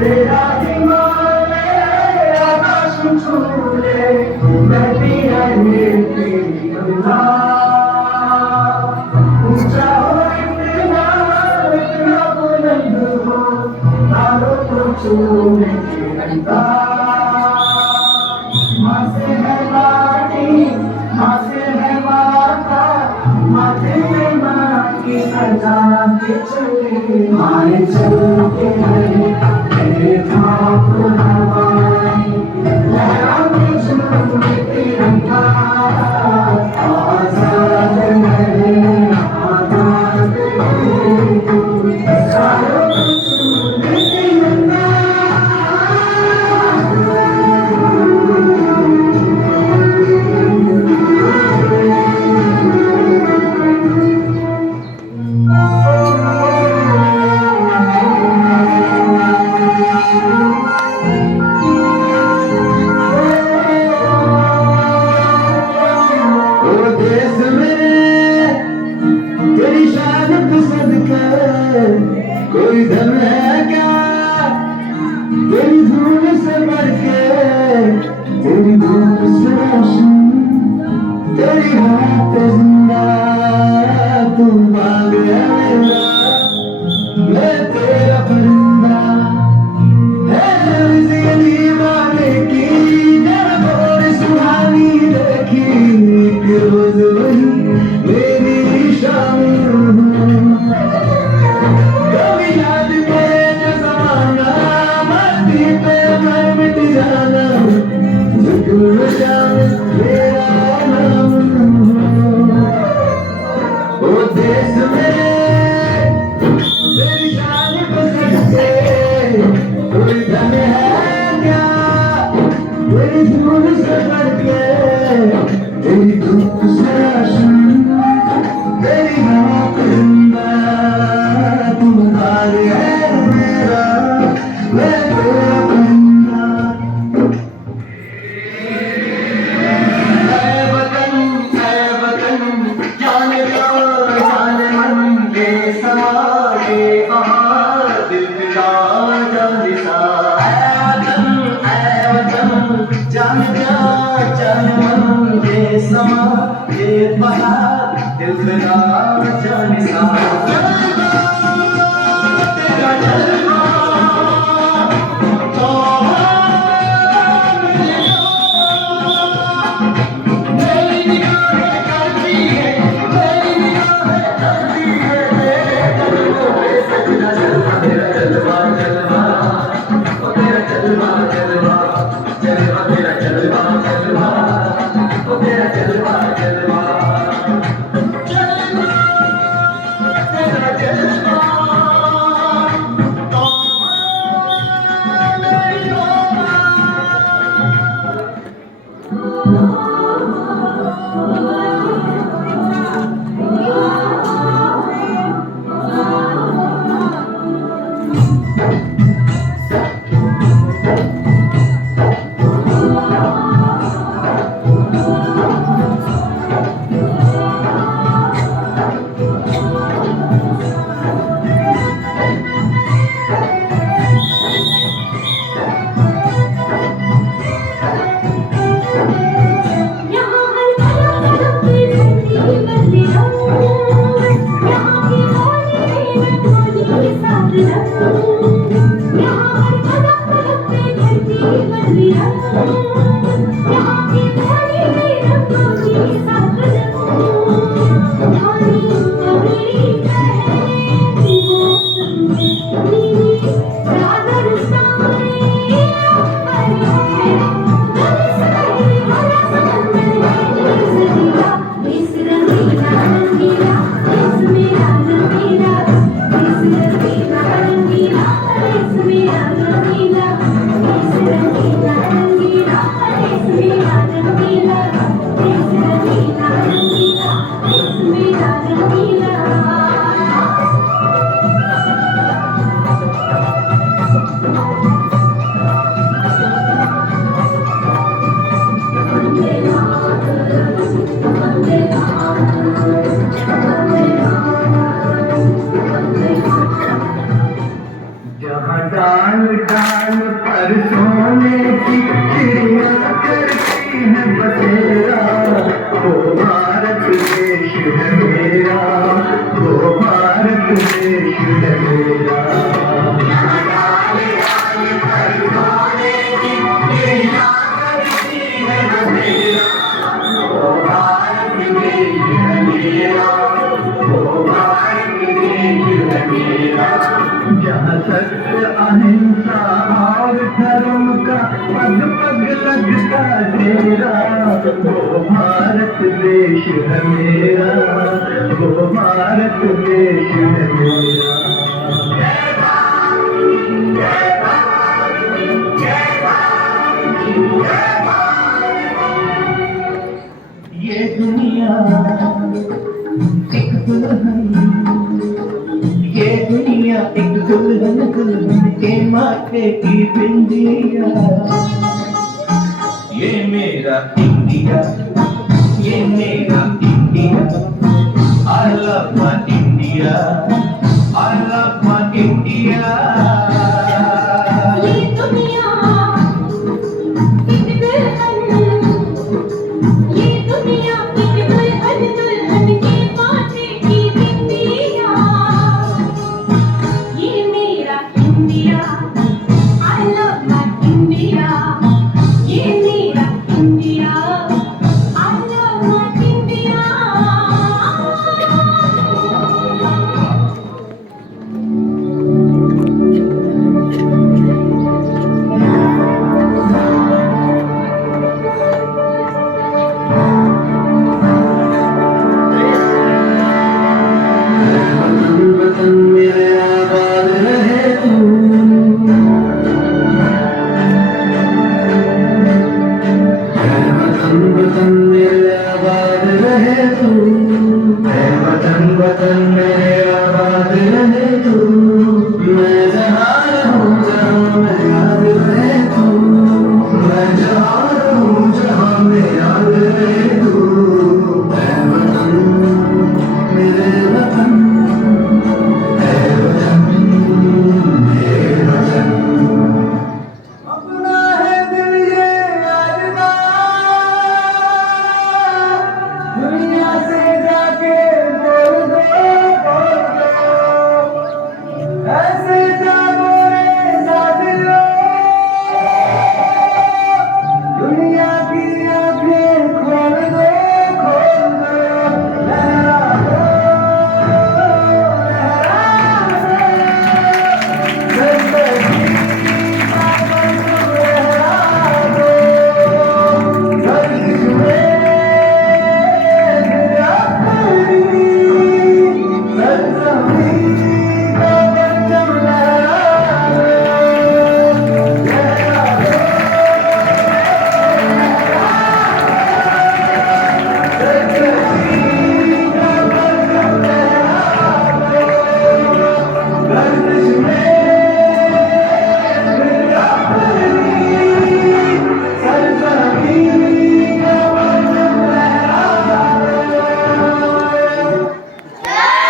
तेरा हिमालय आकाश छूले बहती है ये तेरी गंगा ऊंचा हो इतना इतना बुलंद हो तारों को छूने की गंगा माँ से है माटी माँ से है माता माथे पे माँ की सजा के चले माए चलते हैं तेरे भाव हवाएं लहरा के झूमे तिरंगा आजाद है आजाद है सारों को झूमे तिरंगा तेरी शान पे सदका कोई धन है क्या तेरी धूल से बढ़ के तेरी धूप से रोशन तेरी हाथ जिंदा तू बाग है मेरा मैं तेरा परिंदा है जिंदगी वाले की जब और सुहानी देखी एक रोज वही मेरी शाम कभी याद करे जो जमाना मस्ती पे मैं मिट जाना जुगल जाने मेरा नाम ओ देश मेरे तेरी शान को सजते कोई धन है क्या तेरी धूल से बढ़ के तेरी धूप से रोशन तेरी हवा परिंदा तुम भाग है मेरा मैं तेरा परिंदा ऐ वतन जाने लो जाने मन के समा के वहाँ दिल फिदा जाने सा ऐ वतन जाने मन के समा के बहार दिल फिदा जाने सा तेरा जलवा तो मेरी निगाहें करती है मेरी निगाहें करती है तेरे जलवे पे सजना जलवा तेरा जलवा जलवा ओ तेरा जलवा जलवा जलवा तेरा जलवा जलवा ओ तेरा जलवा जलवा तेरा जलवा तो मेरी जहाँ डाल डाल पर सोने की चिड़िया करती है बसेरा, वो भारत देश है मेरा, वो भारत देश है मेरा। जहाँ डाल डाल पर सोने की चिड़िया करती है बसेरा, वो भारत देश है मेरा, वो भारत देश है मेरा। जहाँ सत्य अहिंसा और धर्म का पग पग लगता तेरा, वो भारत देश है मेरा, वो भारत देश है मेरा। जय भारत, जय भारत, जय भारत, जय भारत। ये दुनिया एक दुल्हन, ये दुनिया एक दुल्हन, दुल्हन के माथे की बिंदिया। ये मेरा इंडिया, ये मेरा India, I love my India, I love my India।